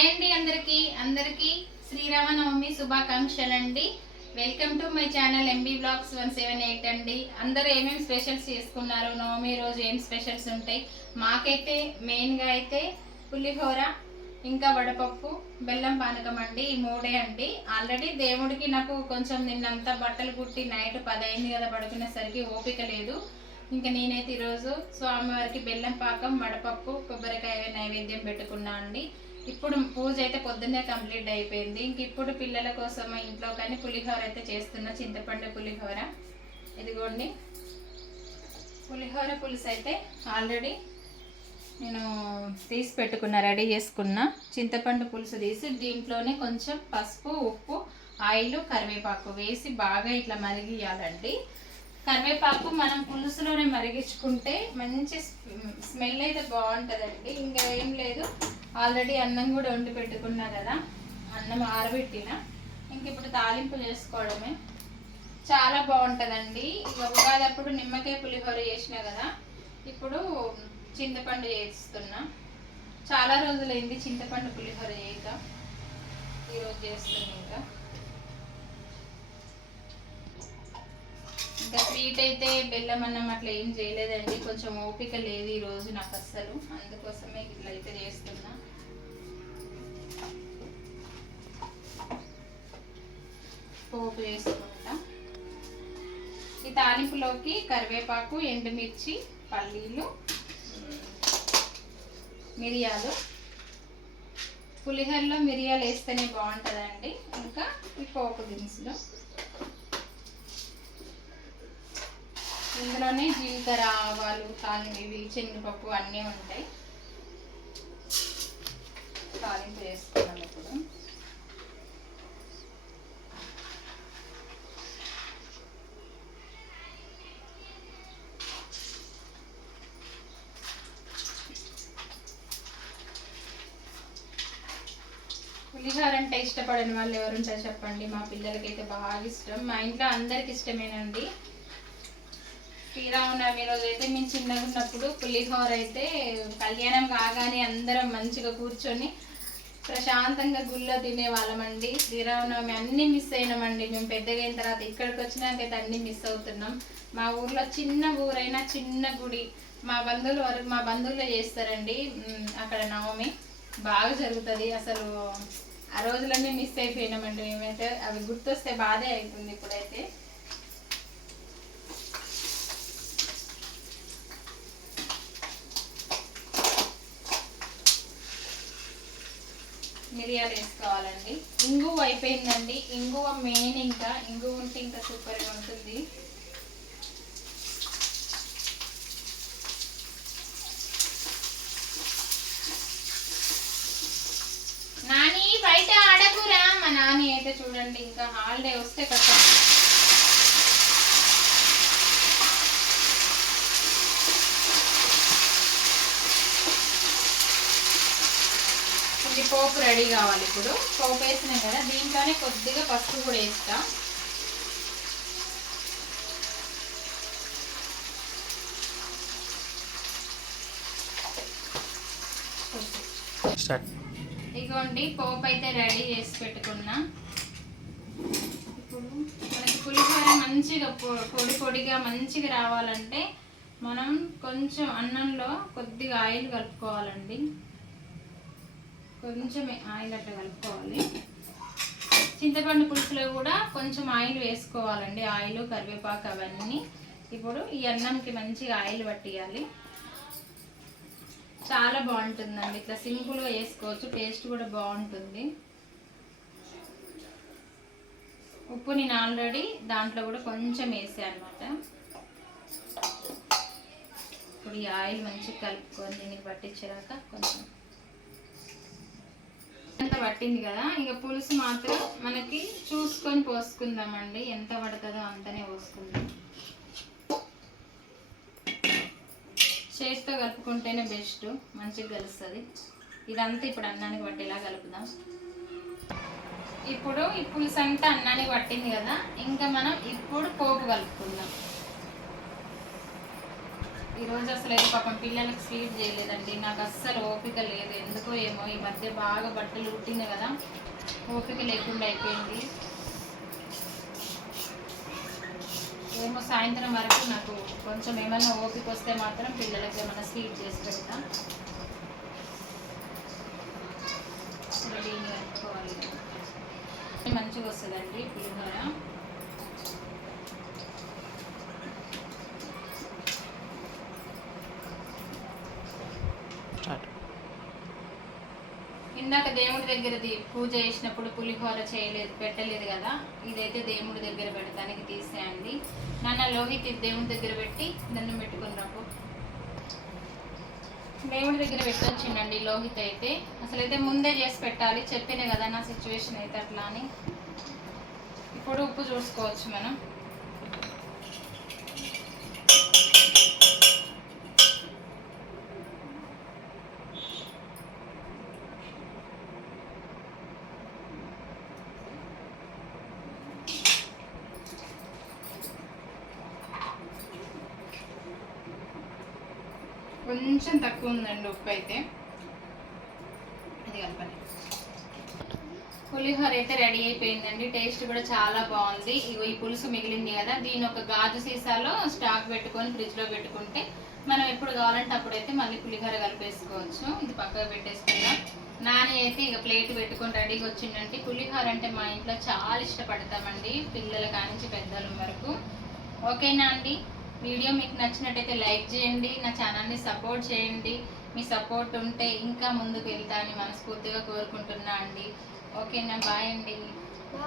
Hi అండి అందరికి అందరికి శ్రీరామనవమి శుభాకాంక్షలు అండి welcome to my channel MB blogs one seven eight అండి. అందరూ ఏమేమి స్పెషల్స్ చేసుకున్నారు? నవమి రోజు ఏం స్పెషల్స్ ఉంటాయి? మాకైతే మెయిన్గా అయితే పులిహోర ఇంకా వడపప్పు బెల్లం పానకం అండి. ఈ మూడే అండి. ఆల్రెడీ దేవుడికి నాకు కొంచెం నిన్నంతా బట్టలు కుట్టి నైట్ పదైంది కదా పడుకునేసరికి ఓపిక లేదు. ఇంకా నేనైతే ఈరోజు స్వామివారికి బెల్లం పాకం వడపప్పు కొబ్బరికాయ నైవేద్యం పెట్టుకున్నా అండి. ఇప్పుడు పూజ అయితే పొద్దున్నే కంప్లీట్ అయిపోయింది. ఇంక ఇప్పుడు పిల్లల కోసం ఇంట్లో కానీ పులిహోర అయితే చేస్తున్నా చింతపండు పులిహోర. ఇదిగోండి. పులిహోర పులుసు అయితే ఆల్రెడీ నేను తీసి పెట్టుకున్నా రెడీ చేసుకున్నా చింతపండు పులుసు తీసి దీంట్లోనే కొంచెం పసుపు ఉప్పు ఆయిల్ కరివేపాకు వేసి బాగా ఇట్లా మరిగియాలండి కరివేపాకు మనం పులుసులోనే మరిగించుకుంటే మంచి స్మెల్ అయితే బాగుంటుందండి. ఇంకా ఏం లేదు. ఆల్రెడీ అన్నం కూడా వండి పెట్టుకున్నా కదా అన్నం ఆరబెట్టిన. ఇంక ఇప్పుడు తాలింపు చేసుకోవడమే. చాలా బాగుంటుందండి. ఇక ఉగాది అప్పుడు నిమ్మకాయ పులిహోర చేసిన కదా ఇప్పుడు చింతపండు చేస్తున్నా. చాలా రోజులైంది చింతపండు పులిహోర చేయక ఈరోజు చేస్తున్నా ఇంకా. స్వీట్ అయితే బెల్లం అన్నం అట్లా ఏం చేయలేదండి. కొంచెం ఓపిక లేదు ఈరోజు నాకు అస్సలు. అందుకోసమే ఇట్లా అయితే చేస్తున్నా. పోపు చేసుకుంటా. ఈ తాలింపులోకి కరివేపాకు ఎండుమిర్చి పల్లీలు మిరియాలు. పులిహోరలో మిరియాలు వేస్తేనే బాగుంటుందండి. ఇంకా ఈ పోపు దినుసులు. ఇందులోనే జీలకర్ర ఆవాలు తాలింపు ఇవి శనగపప్పు అన్నీ ఉంటాయి. తాలింపు వేసుకున్నాం ఇప్పుడు. పులిహోర అంటే ఇష్టపడని వాళ్ళు ఎవరుంటారు చెప్పండి? మా పిల్లలకైతే బాగా ఇష్టం. మా ఇంట్లో అందరికి ఇష్టమేనండి. శ్రీరామనవమి రోజు అయితే మేము చిన్నగా ఉన్నప్పుడు పులిహోర అయితే కళ్యాణం కాగానే అందరం మంచిగా కూర్చొని ప్రశాంతంగా గుళ్ళో తినేవాళ్ళమండి. శ్రీరామనవమి అన్నీ మిస్ అయినామండి. మేము పెద్దగా అయిన తర్వాత ఇక్కడికి వచ్చినాకైతే అన్నీ మిస్ అవుతున్నాం. మా ఊర్లో చిన్న ఊరైనా చిన్న గుడి మా బంధువుల వరకు మా బంధువులే చేస్తారండి. అక్కడ నవమి బాగా జరుగుతుంది. అసలు ఆ రోజులన్నీ మిస్ అయిపోయినామండి మేమైతే. అవి గుర్తొస్తే బాధే అవుతుంది ఇప్పుడైతే. మిరియాలు వేసుకోవాలండి ఇంగువ అయిపోయిందండి. ఇంగువ మెయిన్ ఇంకా. ఇంగువ ఉంటే ఇంకా సూపర్గా ఉంటుంది. నాని బయట ఆడకురా. మా నాని అయితే చూడండి ఇంకా హాలిడే వస్తే కష్టం పోపు రెడీ కావాలి ఇప్పుడు. పోపు వేసినాం కదా దీంట్లోనే కొద్దిగా పసుపు కూడా వేస్తా. ఇదిగోండి పోపు అయితే రెడీ చేసి పెట్టుకున్నా. ఇప్పుడు మనకి పులిహోర మంచిగా పొడి పొడిగా మంచిగా రావాలంటే మనం కొంచెం అన్నంలో కొద్దిగా ఆయిల్ కలుపుకోవాలండి. కొంచెమే ఆయిల్ అట్లా కలుపుకోవాలి. చింతపండు పులుసులో కూడా కొంచెం ఆయిల్ వేసుకోవాలండి. ఆయిల్ కరివేపాకు అవన్నీ. ఇప్పుడు ఈ అన్నంకి మంచిగా ఆయిల్ పట్టియాలి. చాలా బాగుంటుందండి. ఇట్లా సింపుల్గా వేసుకోవచ్చు. టేస్ట్ కూడా బాగుంటుంది. ఉప్పు నేను ఆల్రెడీ దాంట్లో కూడా కొంచెం వేసాను అనమాట ఇప్పుడు ఈ ఆయిల్ మంచిగా కలుపుకొని దీనికి పట్టించాక కొంచెం పట్టింది కదా ఇంకా పులుసు మాత్రం మనకి చూసుకొని పోసుకుందామండి. ఎంత పడుతుందో అంతనే పోసుకుందాం. చేతితో కలుపుకుంటేనే బెస్ట్ మంచిగా కలుస్తుంది. ఇదంతా ఇప్పుడు అన్నానికి పట్టేలా కలుపుదాం. ఇప్పుడు ఈ పులుసు అంతా అన్నానికి పట్టింది కదా ఇంకా మనం ఇప్పుడు పోపు కలుపుకుందాం. ఈరోజు అసలు అయితే పాపం పిల్లలకి స్వీట్ చేయలేదండి. నాకు అస్సలు ఓపిక లేదు. ఎందుకో ఏమో ఈ మధ్య బాగా బట్టలు ఉట్టింది కదా. ఓపిక లేకుండా అయిపోయింది. ఏమో సాయంత్రం వరకు నాకు కొంచెం ఏమైనా ఓపిక వస్తే మాత్రం పిల్లలకి ఏమైనా స్వీట్ చేసి పెడతా. మంచిగా వస్తుందండి పులిహోర స్టార్ట్ ఇందాక దేవుడి దగ్గరది పూజ చేసినప్పుడు పులిహోర చేయలేదు పెట్టలేదు కదా? ఇదైతే దేవుడి దగ్గర పెడతానికి తీసేయండి. నాన్న లోహిత్ దేవుడి దగ్గర పెట్టి దండం పెట్టుకుని రాకు దేవుడి దగ్గర పెట్టొచ్చిండండి లోహిత్ అయితే. అసలు అయితే ముందే చేసి పెట్టాలి చెప్పినే కదా నా సిచ్యువేషన్ అయితే అట్లా అని. ఇప్పుడు ఉప్పు చూసుకోవచ్చు మనం. కొంచెం తక్కువ ఉందండి ఉప్పు అయితే. అది కలపండి. పులిహోర అయితే రెడీ అయిపోయిందండి. టేస్ట్ కూడా చాలా బాగుంది. ఇగో ఈ పులుసు మిగిలింది కదా దీని ఒక గాజు సీసాలో స్టాక్ పెట్టుకొని ఫ్రిడ్జ్లో పెట్టుకుంటే మనం ఎప్పుడు కావాలంటే అప్పుడైతే మళ్ళీ పులిహోర కలిపేసుకోవచ్చు. ఇది పక్కకు పెట్టేసుకుందాం. నాని అయితే ఇక ప్లేట్ పెట్టుకొని రెడీగా వచ్చిందంటే పులిహోర అంటే మా ఇంట్లో చాలా ఇష్టపడతామండి పిల్లల కానించి పెద్దల వరకు. ఓకేనా అండి? వీడియో మీకు నచ్చినట్టయితే లైక్ చేయండి నా ఛానల్ని సపోర్ట్ చేయండి. మీ సపోర్ట్ ఉంటే ఇంకా ముందుకు వెళ్తానని మనస్ఫూర్తిగా కోరుకుంటున్నా అండి. ఓకేనా బాయ్ అండి. బాయ్.